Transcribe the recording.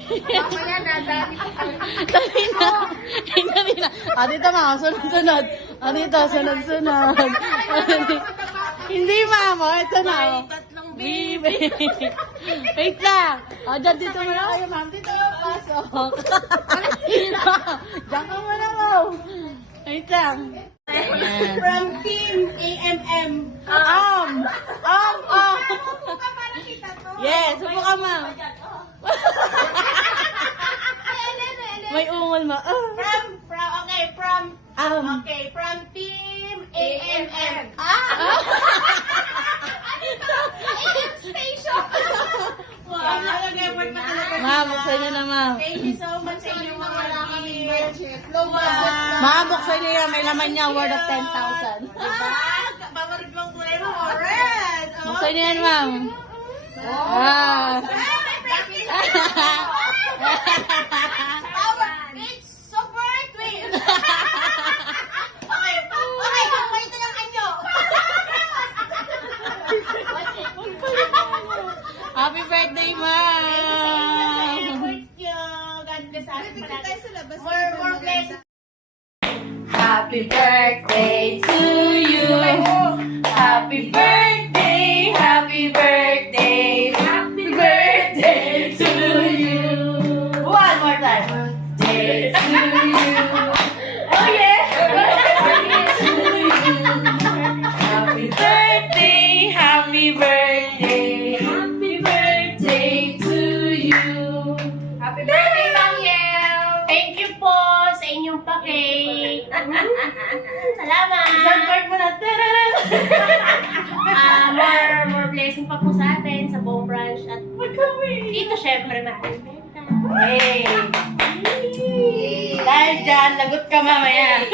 Mamaya nadami ko. Dali na. Dali na. Dito ma, sunod-sunod. Dito, sunod-sunod. Hindi mama, ito na. Tatlong Bibi. Wait lang. Dyan dito mo na kayo, ma'am. Dito yung pasok. Diyan ka mo na, ma'am. Wait lang. Ayan. From Team AMM. Yes, subo ka, ma'am. May ungol, ma. From Team AMM. Station. Wow, nag-effort pa talaga. Ma'am, buksan niyo na, ma'am. Thank you so much sa inyong mga wala kaming budget. Ma'am, buksan niyo yan. May laman niya, worth of 10,000. Babarit bang kulay mo? Red. Buksan niyo yan, ma'am. It's super twins. Okay, ito yung anyo. Happy birthday, ma'am! Thank you. God bless us. More blessings. Happy birthday to you. Happy birthday, happy birthday, happy birthday to you. One more time. Birthday to you. Oh yeah. Birthday to you. Happy birthday, happy birthday, happy birthday to you. Happy birthday, Mang Yel. Thank you po sa inyong pa-cake. Salamat. Isang card mo na. More blessing pa po sa atin sa buong branch at dito syempre maraming benta. Hey! Dahil dyan, lagot ka mamaya.